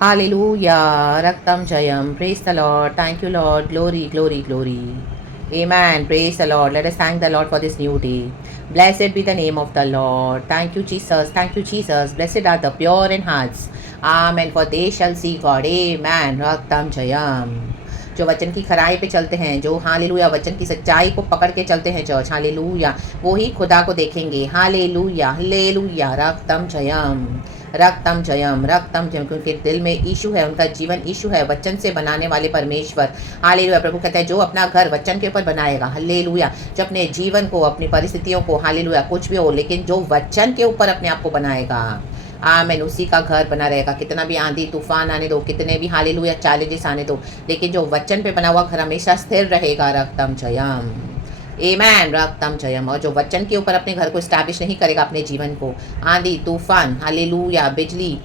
Hallelujah. Raktam Jayam. Praise the Lord. Thank you, Lord. Glory, glory, glory. Amen. Praise the Lord. Let us thank the Lord for this new day. Blessed be the name of the Lord. Thank you, Jesus. Thank you, Jesus. Blessed are the pure in hearts. Amen. For they shall see God. Amen. Raktam Jayam. जो वचन की खराई पे चलते हैं, जो hallelujah वचन की सच्चाई को पकड़ के चलते हैं चर्च, हालेलुया, वो ही खुदा को देखेंगे। हालेलुया, हालेलुया, रक्तम जयम, रक्तम जयम, रक्तम जयम, क्योंकि दिल में यीशु है, उनका जीवन यीशु है, वचन से बनाने वाले परमेश्वर। हालेलुया, प्रभु कहता है जो अपना घर वचन के ऊपर बनाएगा, हालेलुया, जो अपने जीवन को, अपनी परिस्थितियों को, हालेलुया, कुछ भी हो, लेकिन जो वचन के ऊपर अपने आप को बनाएगा, आमीन, उसी का घर बना रहेगा। कितना भी आंधी तूफान आने दो, कितने भी हालेलुया चैलेंजेस आने दो, लेकिन जो वचन पे बना हुआ घर हमेशा स्थिर रहेगा। रक्तम जयम, आमेन, रक्तम जयम। और जो वचन के ऊपर अपने घर को स्टैब्लिश नहीं करेगा, अपने जीवन को, आंधी तूफान, हालेलुया, बिजली,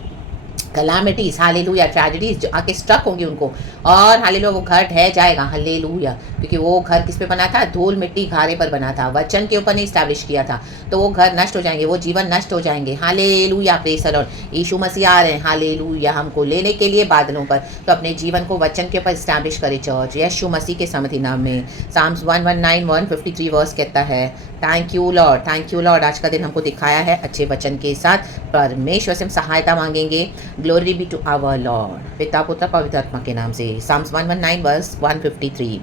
कलामिटीज, हालेलुया, ट्रेजेडीज जो आके स्ट्रक होंगी उनको, और हालेलुया वो घर ढह जाएगा। हालेलुया, क्योंकि वो घर किस पे बना था? धूल मिट्टी घारे पर बना था, वचन के ऊपर नहीं स्टैब्लिश किया था, तो वो घर नष्ट हो जाएंगे, वो जीवन नष्ट हो जाएंगे। Hallelujah, praise the Lord. Yeshu Masih आ रहे हैं, हालेलुया, हमको लेने के लिए बादलों पर, तो अपने जीवन को वचन के ऊपर स्टैब्लिश करे चर्च, यीशु मसीह के समर्थी नाम में। साम्स 119 153 वर्स कहता है, thank you Lord, thank you Lord, आज का दिन हमको दिखाया है अच्छे वचन के साथ। परमेश्वर से हम सहायता मांगेंगे। Glory be to our Lord, पिता पुत्र पवित्र आत्मा के नाम से। Psalms 119 verse 153।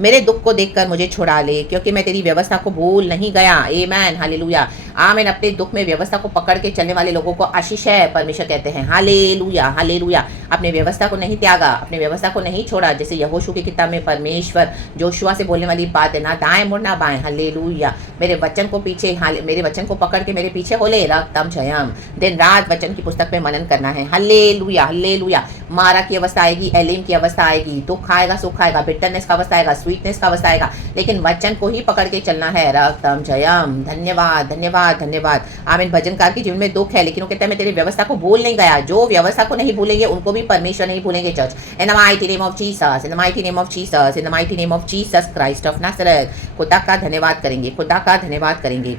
मेरे दुख को देखकर मुझे छुड़ा ले, क्योंकि मैं तेरी व्यवस्था को भूल नहीं गया। आमेन, हालेलुया, आमेन। अपने दुख में व्यवस्था को पकड़ के चलने वाले लोगों को आशीष है, परमेश्वर कहते हैं। हालेलुया, हालेलुया, अपने व्यवस्था को नहीं त्यागा, अपने व्यवस्था को नहीं छोड़ा। जैसे यहोशू की किताब में परमेश्वर जोशुआ से बोलने वाली बात है, ना दाएं मुड़ ना बाएं। हालेलुया, मेरे वचन को पीछे, मेरे वचन को पकड़ के मेरे पीछे हो ले। रक्तम जयम, दिन रात वचन की पुस्तक पे मनन करना है। Hallelujah, hallelujah. मारा की अवस्था आएगी, एलिम की अवस्था आएगी, दुख आएगा, सुख आएगा, बिटरनेस का अवस्था आएगा, स्वीटनेस का अवस्था आएगा, लेकिन वचन को ही पकड़ के चलना है। रक्तम जयम, धन्यवाद, धन्यवाद, धन्यवाद। आमीन। भजनकार के जीवन में दुख है, लेकिन वो कहता है मैं तेरी व्यवस्था को भूल नहीं गया। जो व्यवस्था को नहीं भूलेंगे उनको भी परमेश्वर नहीं भूलेंगे church. In the mighty name of Jesus, in the mighty name of Jesus, in the mighty name of Jesus Christ of Nazareth. खुदा का धन्यवाद करेंगे, खुदा का धन्यवाद करेंगे।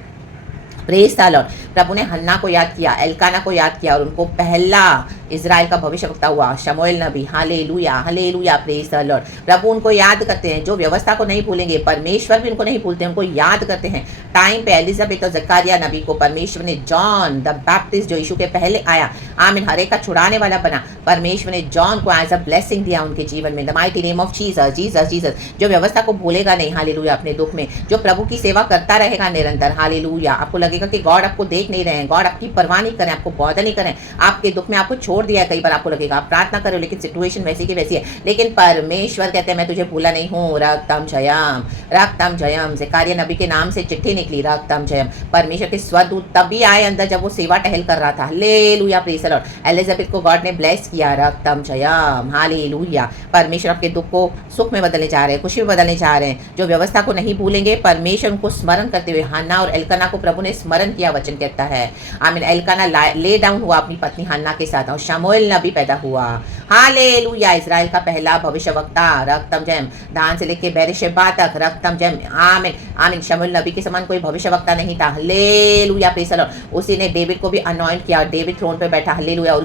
Praise the Lord. प्रभु ने हन्ना को याद किया, एल्काना को याद किया, और उनको पहला इजराइल का भविष्यवक्ता हुआ शमूएल नबी। Hallelujah, hallelujah, praise the Lord. प्रभु उनको याद करते हैं, जो व्यवस्था को नहीं भूलेंगे, परमेश्वर भी उनको नहीं भूलते, उनको याद करते हैं। टाइम पे एलिजाबेथ और जकारिया नबी को परमेश्वर ने, जॉन द बैप्टिस्ट जो यीशु के पहले आया, आमीन, हर एक का छुड़ाने वाला बना, परमेश्वर ने जॉन को एज अ ब्लेसिंग दिया उनके जीवन में। The mighty name of Jesus, Jesus, Jesus. जो व्यवस्था को भूलेगा नहीं, हालेलुया, अपने दुख में, जो प्रभु की सेवा करता रहेगा निरंतर, हालेलुया। आपको लगेगा कि गॉड आपको देख नहीं रहे हैं, गॉड आपकी परवाह नहीं करें, आपको बॉदर नहीं करें, आपके दुख में आपको छोड़ दिया है। कई बार आपको लगेगा आप प्रार्थना करो, लेकिन सिचुएशन वैसी की वैसी है, लेकिन परमेश्वर कहते हैं मैं तुझे भूला नहीं हूँ। रक्तम जयम, रक्तम जयम। जकारिया नबी के नाम से चिट्ठी निकली, रक्तम जयम। परमेश्वर के स्वदूत तभी आए अंदर जब वो सेवा टहल कर रहा था। Hallelujah, praise the Lord. Elizabeth को गॉड ने ब्लेस किया, रक्तम जयम, हालेलुया। परमेश्वर आपके दुख को सुख में बदलने जा रहे हैं, खुशी में बदलने जा रहे हैं। जो व्यवस्था को नहीं भूलेंगे, परमेश्वर उनको स्मरण करते हुए, हन्ना और एल्काना को प्रभु ने स्मरण किया, वचन कहता है। आमीन। एल्काना ले डाउन हुआ अपनी पत्नी हन्ना के साथ, और शमूएल नबी पैदा हुआ। हालेलुया, इजराइल का पहला भविष्यवक्ता, रक्तम जयम। दान से लेके बेरेशेबा तक, रक्तम जयम, आमीन, आमीन। शमूएल नबी के समान कोई भविष्यवक्ता नहीं था। Hallelujah, praise the Lord. उसी ने डेविड को भी अनॉइंट किया, डेविड थ्रोन पे बैठा। हालेलुया, और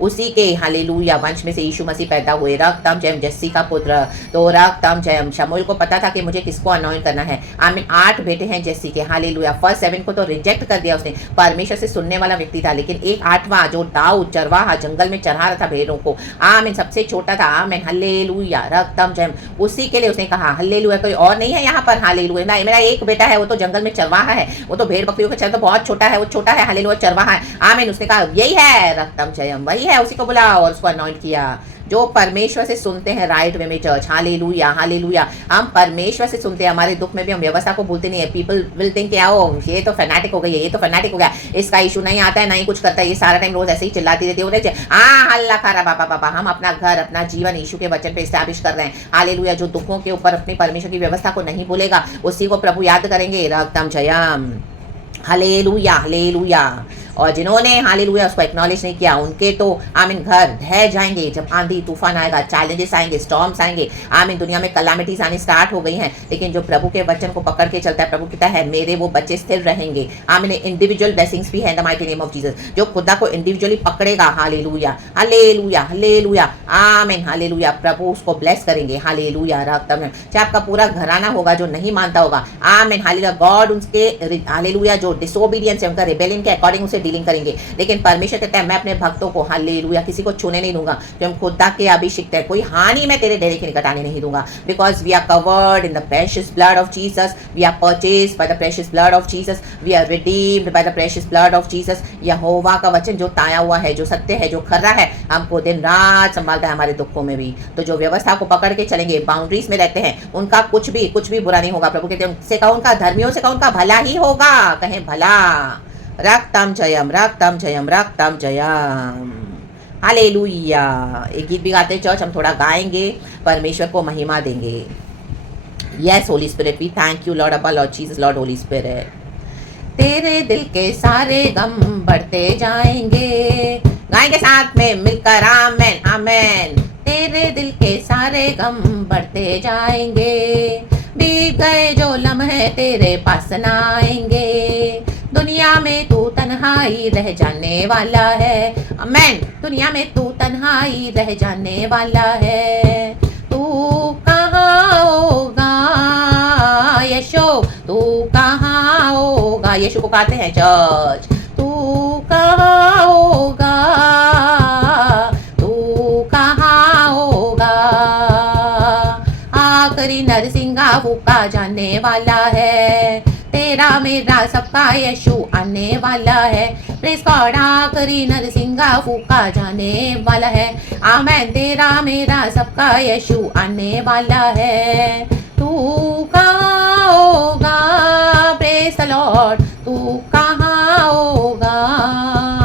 उसी के हालेलुया वंश में से यीशु मसीह पैदा हुए। रक्तम जयम, जस्सी का पुत्र। तो रक्तम जयम, शमूएल को पता था कि मुझे किसको अनॉइंट करना है। आमीन। 8 बेटे हैं जस्सी के। हालेलुया। फर्स्ट 7 को तो रिजेक्ट कर दिया उसने, परमेश्वर से सुनने वाला व्यक्ति था, लेकिन एक 8वां जो दाऊद चरवाहा जंगल में चरा रहा था भेड़ों को, आमीन, सबसे छोटा था। आमीन, हालेलुया, रक्तम जयम। उसी के लिए उसने कहा हालेलुया, कोई और नहीं है यहाँ पर। हालेलुया, नहीं, मेरा एक बेटा है, वो तो जंगल में चरवाहा है, वो तो भेड़ बकरियों का चर, तो बहुत छोटा है, वो छोटा है, हालेलुया, चरवाहा है। आमीन। उसने कहा यही है रक्तम जयम, वही है, उसी को बुला, और उसको अनॉइंट किया। जो परमेश्वर से सुनते हैं राइट वे में चर्च, हालेलुया, हालेलुया। हम परमेश्वर से सुनते हैं, हमारे दुख में भी हम व्यवस्था को भूलते नहीं है। पीपल विल थिंक क्या हो, ये तो फैनाटिक हो गई है, ये तो फैनाटिक हो गया, इसका इशू नहीं आता है, नहीं कुछ करता है, ये सारा टाइम रोज ऐसे ही चिल्लाती रहती है। हाँ, हल्ला खा बाबा बाबा। हम अपना घर, अपना जीवन यीशु के वचन पे स्टैब्लिश कर रहे हैं। हालेलुया। जो दुखों के ऊपर अपने परमेश्वर की व्यवस्था को नहीं भूलेगा, उसी को प्रभु याद करेंगे। रक्तम जयम, हालेलुया, हालेलुया। और जिन्होंने हालेलुया उसको एक्नॉलेज नहीं किया उनके तो आमीन घर ढह जाएंगे। जब आंधी तूफान आएगा, चैलेंजेस आएंगे, स्टॉर्म्स आएंगे, आमीन दुनिया में कलामिटीज आनी स्टार्ट हो गई हैं, लेकिन जो प्रभु के वचन को पकड़ के चलता है, प्रभु कहता है मेरे वो बच्चे स्थिर रहेंगे। आमीन इंडिविजुअल ब्लेसिंग्स भी है in the mighty name of Jesus. जो खुदा को इंडिविजुअली पकड़ेगा, हालेलुया हालेलुया हालेलुया आमीन हालेलुया, प्रभु उसको ब्लेस करेंगे। हालेलुया रखतम चाहे आपका पूरा घराना होगा जो नहीं मानता होगा, आमीन हालेलुया, गॉड उसके हालेलुया जो डिसोबीडियंस है उनका रिबेलियन के अकॉर्डिंग उसे डीलिंग करेंगे। लेकिन परमेश्वर कहता है मैं अपने भक्तों को हालेलुया किसी को छूने नहीं दूंगा। जो हम खुदा के अभिषिक्त है, कोई हानि मैं तेरे डेरे के निकट आने नहीं दूंगा। Because we are covered in the precious blood of Jesus, we are purchased by the precious blood of Jesus, we are redeemed by the precious blood of Jesus. Yahova का वचन जो ताया हुआ है, जो सत्य है, जो खरा है, हमको दिन रात संभालता है हमारे दुखों में भी। तो जो व्यवस्था को पकड़ के चलेंगे, बाउंड्रीज में रहते हैं, उनका कुछ भी बुरा नहीं होगा। प्रभु कहते हैं उनसे कहो उनका, धर्मियों से कहो उनका भला ही होगा। कहें भला। रक्तम जयम रक्तम जयम रक्तम जयम। हालेलुया। एक गीत भी गाते चर्च, हम थोड़ा गाएंगे, परमेश्वर को महिमा देंगे। Yes Holy Spirit, we thank you Lord Abba Lord Jesus, Lord Holy Spirit. तेरे दिल के सारे गम बढ़ते जाएंगे, गाएंगे साथ में मिलकर आमेन आमेन। तेरे दिल के सारे गम बढ़ते जाएंगे, बीत गए जो लम्हे तेरे पास न आएंगे। दुनिया में तू तन्हाई रह जाने वाला है, आमेन। दुनिया में तू तन्हाई रह जाने वाला है। तू कहाँ होगा यशो, तू कहाँ होगा, यीशु को कहते हैं चर्च। तू कहाँ होगा, तू कहाँ होगा। आखिरी नरसिंगा फूका जाने वाला है, तेरा मेरा सबका यीशु आने वाला है। प्रेज़ गॉड, आखिरी नरसिंगा फूका जाने वाला है, आमेन। तेरा मेरा सबका यीशु आने वाला है। तू कहाँ होगा, प्रेज़ द लॉर्ड, तू कहाँ होगा,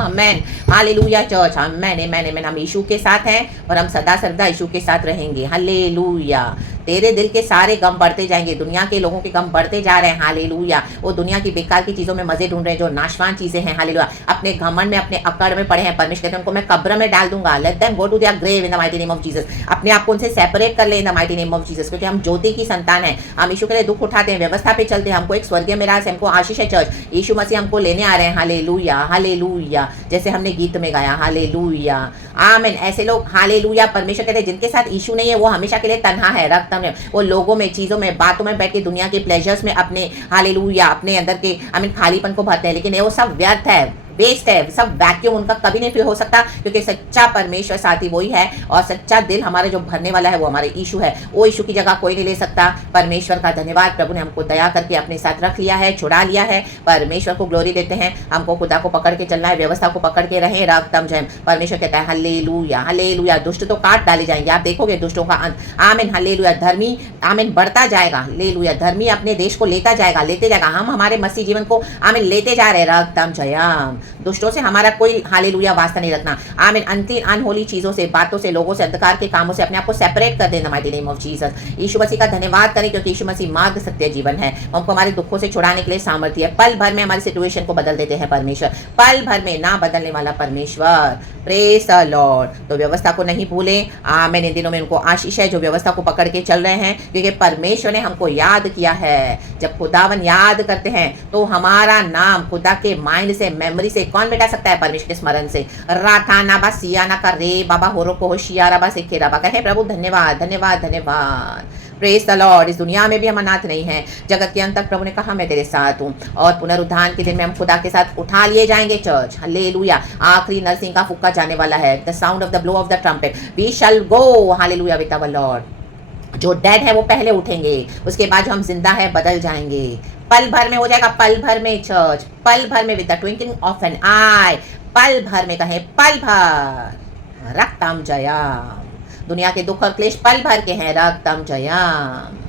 आमेन हालेलुया चर्च। हम यीशु के साथ हैं और हम सदा सर्वदा यीशु के साथ रहेंगे। हालेलुया। तेरे दिल के सारे गम बढ़ते जाएंगे, दुनिया के लोगों के गम बढ़ते जा रहे हैं। हालेलुया। वो दुनिया की बेकार की चीज़ों में मजे ढूंढ रहे हैं, जो नाशवान चीज़ें हैं। हालेलुया। अपने घमंड में, अपने अकड़ में पड़े हैं। परमेश्वर कहते हैं उनको मैं कब्र में डाल दूंगा। Let them go to their grave in the mighty name of Jesus. अपने आप को उनसे सेपरेट कर ले in the mighty name of Jesus, क्योंकि हम ज्योति की संतान है। हम यीशु के लिए दुख उठाते हैं, व्यवस्था पे चलते हैं। हमको एक स्वर्गीय मिरास है, हमको आशीष है चर्च। यीशु मसीह हमको लेने आ रहे हैं। Hallelujah hallelujah. जैसे हमने गीत में गाया, हालेलुया आमीन। ऐसे लोग हालेलुया, परमेश्वर कहते हैं जिनके साथ यीशु नहीं है वो हमेशा के लिए तन्हा है, रक्त में। वो लोगों में, चीज़ों में, बातों में बैठ के दुनिया के प्लेजर्स में अपने हालेलुया अपने अंदर के आमीन खालीपन को भरते हैं, लेकिन वो सब व्यर्थ है, वेस्ट है, सब वैक्यूम उनका कभी नहीं फिल हो सकता, क्योंकि सच्चा परमेश्वर साथी वही है और सच्चा दिल हमारे जो भरने वाला है वो हमारे यीशु है। वो यीशु की जगह कोई नहीं ले सकता। परमेश्वर का धन्यवाद, प्रभु ने हमको दया करके अपने साथ रख लिया है, छुड़ा लिया है। परमेश्वर को ग्लोरी देते हैं। हमको खुदा को पकड़ के चलना है, व्यवस्था को पकड़ के रहें, रक्तम जय। परमेश्वर कहता है हालेलुया हालेलुया। दुष्ट तो काट डाले जाएंगे, आप देखोगे दुष्टों का अंत, आमीन हालेलुया। धर्मी आमीन बढ़ता जाएगा, हालेलुया। धर्मी अपने देश को लेता जाएगा, लेते जाएगा। हम हमारे मसीह जीवन को आमीन लेते जा रहे हैं, रक्तम जयम। दुष्टों से हमारा कोई हालेलुया वास्ता नहीं रखना, आमीन। अनक्लीन अनहोली चीजों से, बातों से, लोगों से, अंधकार के कामों से अपने आप को सेपरेट कर देना, mighty name of Jesus. Yeshu मसीह का धन्यवाद करें, क्योंकि यीशु मसीह मार्ग, सत्य, जीवन है। हमको हमारे दुखों से छुड़ाने के लिए सामर्थ्य है। पल भर में हमारी सिचुएशन को बदल देते हैं परमेश्वर, पल भर में ना बदलने वाला परमेश्वर। Praise the Lord. तो व्यवस्था को नहीं भूलें, आमीन। इन दिनों में उनको आशीष है जो व्यवस्था को पकड़ के चल रहे हैं, क्योंकि परमेश्वर ने हमको याद किया है। जब खुदावन याद करते हैं तो हमारा नाम खुदा के माइंड से, मेमोरी से कौन मिटा सकता है? परमेश्वर के स्मरण से। राथाना बा सियाना का रे बाबा होरो को होशियारा बा सिखे रबा। कहे प्रभु धन्यवाद धन्यवाद धन्यवाद। Praise the Lord. इस दुनिया में भी हम अनाथ नहीं हैं, जगत के अंत तक प्रभु ने कहा मैं तेरे साथ हूँ, और पुनरुत्थान के दिन में हम खुदा के साथ उठा लिए जाएंगे चर्च। हालेलुया। आखिरी नरसिंह का फुक्का जाने वाला है, the sound of the blow of the trumpet, we shall go hallelujah with our Lord. जो डेड है वो पहले उठेंगे, उसके बाद जो हम जिंदा है बदल जाएंगे। पल भर में हो जाएगा, पल भर में चर्च, पल भर में, with the twinkling of an eye, पल भर में। कहे पल भर, रक्तम जयम। दुनिया के दुख और क्लेश पल भर के हैं, रक्तम जयम।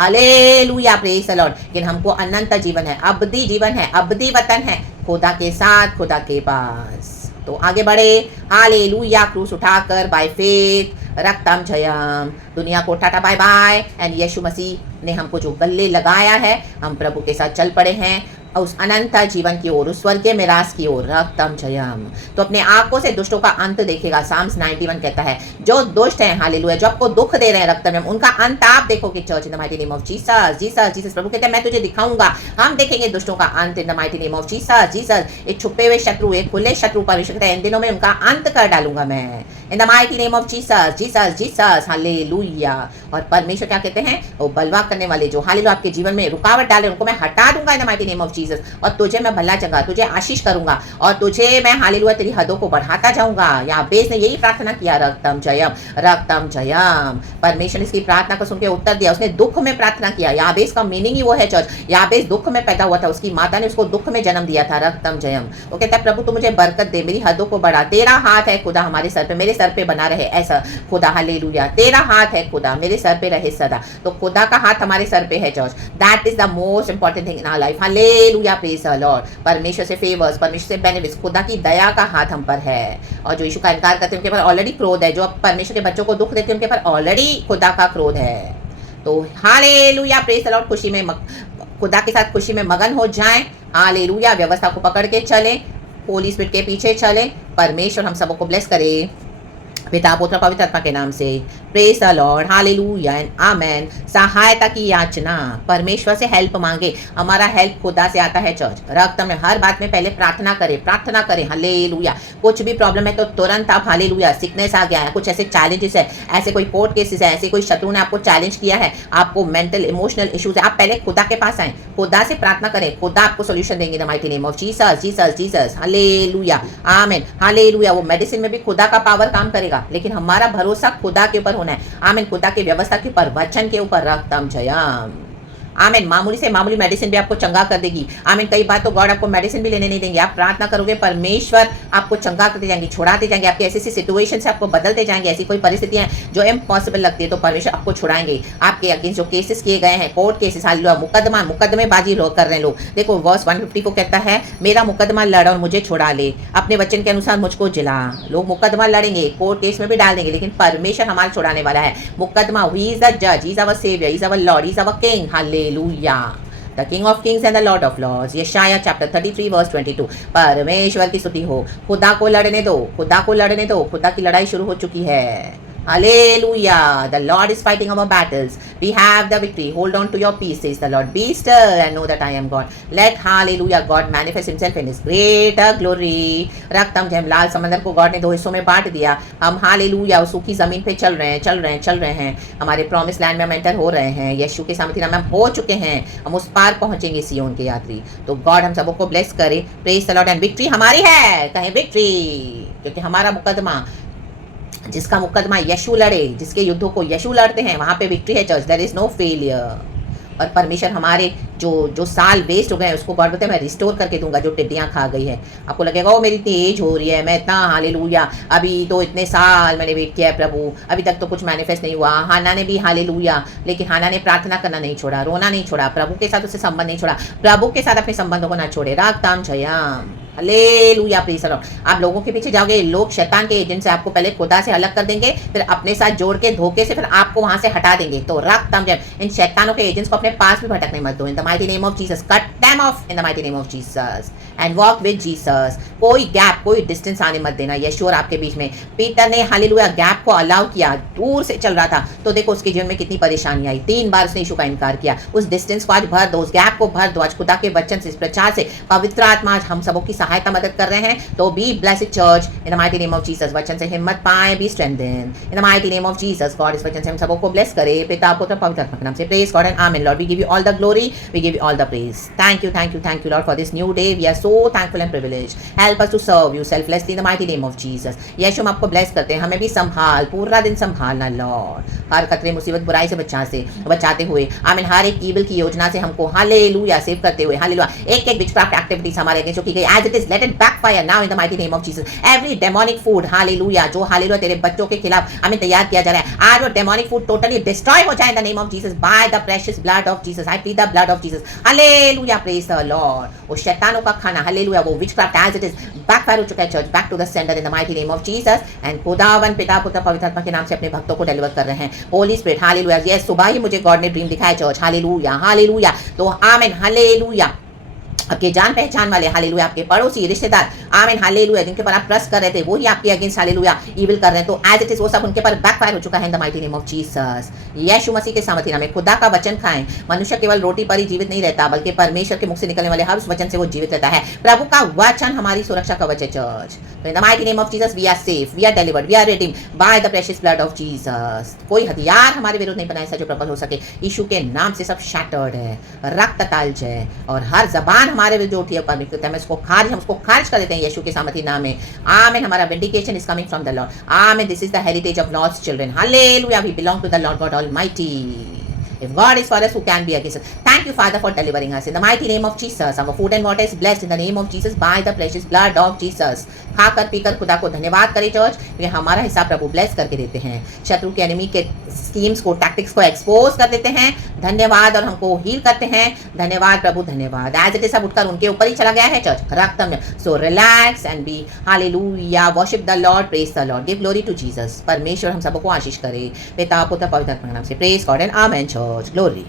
Hallelujah, praise the Lord. लेकिन हमको अनंत जीवन है, अब्दी जीवन है, अब्दी वतन है, खुदा के साथ, खुदा के पास। तो आगे बढ़े, हालेलुया। क्रूस उठाकर बाय फेथ, रक्तम जयम। दुनिया को टाटा बाय बाय। एंड यीशु मसीह ने हमको जो गले लगाया है, हम प्रभु के साथ चल पड़े हैं। उस अनंत जीवन की ओर, उस स्वर्गीय मिरास की ओर। रक्तम जयम। तो अपने आंखों से दुष्टों का अंत देखेगा। साम्स 91 कहता है जो दुष्ट हैं, हालेलुया, जो आपको दुख दे रहे हैं रक्तम जयम, उनका अंत आप देखोगे church, in the mighty name of Jesus. Jesus Jesus प्रभु कहते हैं मैं तुझे दिखाऊंगा, हम देखेंगे दुष्टों का अंत इन the mighty name of Jesus. Jesus एक छुपे हुए शत्रु, एक खुले शत्रु, परमेश्वर कहते हैं इन दिनों में उनका अंत कर डालूंगा मैं, इन the mighty name of Jesus. Jesus Jesus hallelujah. और परमेश्वर क्या कहते हैं, वो बलवा करने वाले जो हालेलुया आपके जीवन में रुकावट डाले उनको मैं हटा दूंगा इन the mighty name of Jesus. और तुझे मैं भला चंगा, तुझे आशीष करूंगा और तुझे मैं हालेलुया तेरी हदों को बढ़ाता जाऊंगा। याबेस ने यही प्रार्थना किया, रक्तम जयम, रक्तम जयम। परमेश्वर ने इसकी प्रार्थना को सुन के उत्तर दिया, उसने दुख में प्रार्थना किया। याबेस का मीनिंग ही वो है चर्च, याबेस दुख में पैदा हुआ था, उसकी माता ने उसको दुख में जन्म दिया था। रक्तम जयम, वो कहता है प्रभु तू मुझे बरकत दे, मेरी हदों को बढ़ा, तेरा हाथ है खुदा हमारे सर पे, मेरे सर पे बना रहे ऐसा खुदा, हालेलुया, तेरा हाथ है खुदा मेरे सर पे रहे सदा। तो खुदा का हाथ हमारे सर पे है church, that is the most important thing in our life. Hallelujah, praise the Lord. परमेश्वर से फेवर्स, परमेश्वर से बेनिफिट्स, खुदा की दया का हाथ हम पर है। और जो यीशु का इनकार करते हैं उनके पर ऑलरेडी क्रोध है, जो परमेश्वर के बच्चों को दुख देते हैं उनके पर ऑलरेडी खुदा का क्रोध है। तो हालेलुया, प्रेज द लॉर्ड। खुशी में खुदा के साथ खुशी में मगन हो जाएं। हालेलुया, व्यवस्था को पकड़ के चलें, होली स्पिरिट के पीछे चलें। परमेश्वर हम सबको ब्लेस करे पिता पुत्र पवित्र आत्मा के नाम से। Praise the Lord, hallelujah and amen. सहायता की याचना, परमेश्वर से हेल्प मांगे। हमारा हेल्प खुदा से आता है चर्च। रक्त में हर बात में पहले प्रार्थना करें, प्रार्थना करें। हालेलुया। कुछ भी प्रॉब्लम है तो तुरंत आप हालेलुया, सिकनेस आ गया है, कुछ ऐसे चैलेंजेस है, ऐसे कोई कोर्ट केसेस है, ऐसे कोई शत्रु ने आपको चैलेंज किया है, आपको मेंटल इमोशनल इश्यूज है, आप पहले खुदा के पास आए, खुदा से प्रार्थना करें, खुदा आपको सोल्यूशन देंगे the mighty name of Jesus. Jesus Jesus hallelujah, amen, hallelujah. वो मेडिसिन में भी खुदा का पावर काम करेगा, लेकिन हमारा भरोसा खुदा के ऊपर होना है। आमीन, खुदा की व्यवस्था के ऊपर, वचन के ऊपर। रक्तम जयम, आमीन। मामूली से मामूली मेडिसिन भी आपको चंगा कर देगी। आमीन। कई बार तो गॉड आपको मेडिसिन भी लेने नहीं देंगे, आप प्रार्थना करोगे, परमेश्वर आपको चंगा करते जाएंगे, छुड़ाते जाएंगे, आपकी ऐसी सिचुएशन से आपको बदलते जाएंगे। ऐसी कोई परिस्थितियां जो इम्पॉसिबल लगती है तो परमेश्वर आपको छुड़ाएंगे। आपके अगेंस्ट जो केसेस किए गए हैं, कोर्ट केसेस, हालेलुया, मुकदमेबाजी लोग कर रहे हैं लोग। देखो वर्स 150 को कहता है मेरा मुकदमा लड़ और मुझे छुड़ा ले, अपने वचन के अनुसार मुझको जिला। लोग मुकदमा लड़ेंगे, कोर्ट केस में भी डाल देंगे, लेकिन परमेश्वर हमारा छुड़ाने वाला है। मुकदमा, ही इज द जज, he is our saviour, he is our Lord, he is our king. Hallelujah, The King of Kings and the Lord of Lords। Yashaya chapter 33 verse 22। परमेश्वर की स्तुति हो। खुदा को लड़ने दो, खुदा को लड़ने दो, खुदा की लड़ाई शुरू हो चुकी है। Hallelujah. The Lord is fighting our battles. We have the victory. Hold on to your peace, says the Lord. Be still and know that I am God. Let hallelujah God manifest himself in his greater glory। रक्तम जब लाल समंदर को God ने दो हिस्सों में बांट दिया, हम हालेलुया उस सूखी जमीन पे चल रहे हैं, चल रहे हैं, चल रहे हैं। हमारे प्रॉमिस लैंड में हम एंटर हो रहे हैं, यीशु के सामर्थ्य नाम में हम हो चुके हैं, हम उस पार पहुंचेंगे सियोन के यात्री। तो गॉड हम सबको ब्लेस करे। Praise the Lord and victory हमारी है, कहें विक्ट्री, क्योंकि हमारा मुकदमा, जिसका मुकदमा यीशु लड़े, जिसके युद्धों को यीशु लड़ते हैं, वहां पे विक्ट्री है church. There is no failure. और परमेश्वर हमारे जो साल वेस्ट हो गए हैं उसको गॉड बोलते हैं मैं रिस्टोर करके दूंगा, जो टिड्डियां खा गई है। आपको लगेगा ओ मेरी इतनी एज हो रही है, मैं इतना हालेलुया, अभी तो इतने साल मैंने वेट किया है प्रभु, अभी तक तो कुछ मैनिफेस्ट नहीं हुआ। हाना ने भी हालेलुया, लेकिन हाना ने प्रार्थना करना नहीं छोड़ा, रोना नहीं छोड़ा, प्रभु के साथ उससे संबंध नहीं छोड़ा। प्रभु के साथ अपने संबंधों को ना छोड़े। रागताम Jayam, hallelujah, praise the Lord. आप लोगों के पीछे जाओगे, लोग शैतान के एजेंट से आपको पहले खुदा से अलग कर देंगे, फिर अपने साथ जोड़ के धोखे से फिर आपको वहां से हटा देंगे। तो रक्तम जब इन शैतानों के एजेंट्स को अपने पास भी भटकने मत दो। इन the mighty name of Jesus, cut them of in the mighty name of Jesus and walk with Jesus. कोई गैप, कोई डिस्टेंस आने मत देना यीशु और आपके बीच में। पीटर ने हालेलुया गैप को अलाउ किया, दूर से चल रहा था, तो देखो उसके जीवन में कितनी परेशानी आई। 3 बार उसने यीशु का इनकार किया। उस डिस्टेंस को आज भर दो, उस गैप को भर दो। आज खुदा के वचन से, इस प्रचार से पवित्र आत्मा आज हम सबों की सहायता मदद कर रहे हैं। तो be blessed church in the mighty name of Jesus. वचन से हिम्मत पाए, be strengthen in the mighty name of Jesus. God इस वचन से हम सबों को ब्लेस करे, पिता पुत्र पवित्र आत्मा के नाम से। Praise God and amen. Lord we give you all the glory, we give you all the praise. Thank you Lord for this new day. We are so thankful and privileged. Help us to serve you selflessly in the mighty name of Jesus. Yeshu हम आपको bless करते हैं, हमें भी संभाल, पूरा दिन संभालना लॉर्ड, हर खतरे मुसीबत बुराई से बचाते हुए। आमीन। हर एक ईविल की योजना से हमको हालेलुया सेव करते हुए। हालेलुया। एक एक विचक्राफ्ट एक्टिविटीज हमारे अगेंस्ट जो की गई, as it is let it backfire now in the mighty name of Jesus. Every demonic food hallelujah, जो हालेलुया तेरे बच्चों के खिलाफ हमें तैयार किया जा रहा है, आज वो डेमोनिक फूड टोटली डिस्ट्रॉय हो जाए in the name of Jesus by the precious blood of Jesus. I plead the blood of Jesus. Hallelujah, praise the Lord. वो शैतानों का खाना हालेलुया, वो witchcraft as it is backfire हो चुका है church, back to the centre in the mighty name of Jesus. And खुदावन पिता पुत्र पवित्र आत्मा के नाम से अपने भक्तों को डिलीवर कर रहे हैं। Holi spirit hallelujah. ये सुबह ही मुझे गॉड ने ड्रीम दिखाया चर्च। Hallelujah hallelujah. तो आमीन हालेलुया। आपके जान पहचान वाले, हालेलुया, आपके पड़ोसी, रिश्तेदार, आमीन, हालेलुया, जिनके पर आप ट्रस्ट कर रहे थे वही आपके अगेंस्ट, हालेलुया, ईविल कर रहे हैं, तो एज इट इज वो सब उनके पर बैकफायर हो चुका है in the mighty name of Jesus. Yeshu Masih के सामर्थ्य नाम में खुदा का वचन खाएं। मनुष्य केवल रोटी पर ही जीवित नहीं रहता, बल्कि परमेश्वर के मुख से निकलने वाले हर उस वचन से वो जीवित रहता है। प्रभु का वचन हमारी सुरक्षा कवच है चर्च। तो in the mighty name of Jesus we are safe, we are delivered, we are redeemed by the precious blood of Jesus. कोई हथियार हमारे विरुद्ध नहीं बना ऐसा जो प्रबल हो सके। यीशु के नाम से सब शैटर्ड है, रक्त ताल्ज है, और हर जबान हमारे विरुद्ध उठी है परमेश्वर, हम उसको खारिज कर देते हैं यीशु के सामर्थ्य नाम में। आमीन। हमारा vindication is coming from the Lord. Amen. This is the heritage of Lord's children. Hallelujah. We belong to the Lord God Almighty. If God is for us, who can be against us? Thank you, Father, for delivering us. In the mighty name of Jesus, our food and water is blessed in the name of Jesus by the precious blood of Jesus. खाकर पीकर खुदा को धन्यवाद करें church, ये हमारा हिसाब प्रभु bless करके देते हैं। शत्रु के एनिमी के स्कीम्स को, टैक्टिक्स को एक्सपोज कर देते हैं। धन्यवाद। और हमको हील करते हैं। धन्यवाद प्रभु, धन्यवाद। एज इट इज सब उठकर उनके ऊपर ही चला गया है चर्च, रक्त में। So relax and be, hallelujah, worship the Lord, praise the Lord, give glory to Jesus. परमेश्वर हम सबको आशीष करे, पिता पुत्र पवित्र आत्मा के नाम से। Praise God and amen church. Glory.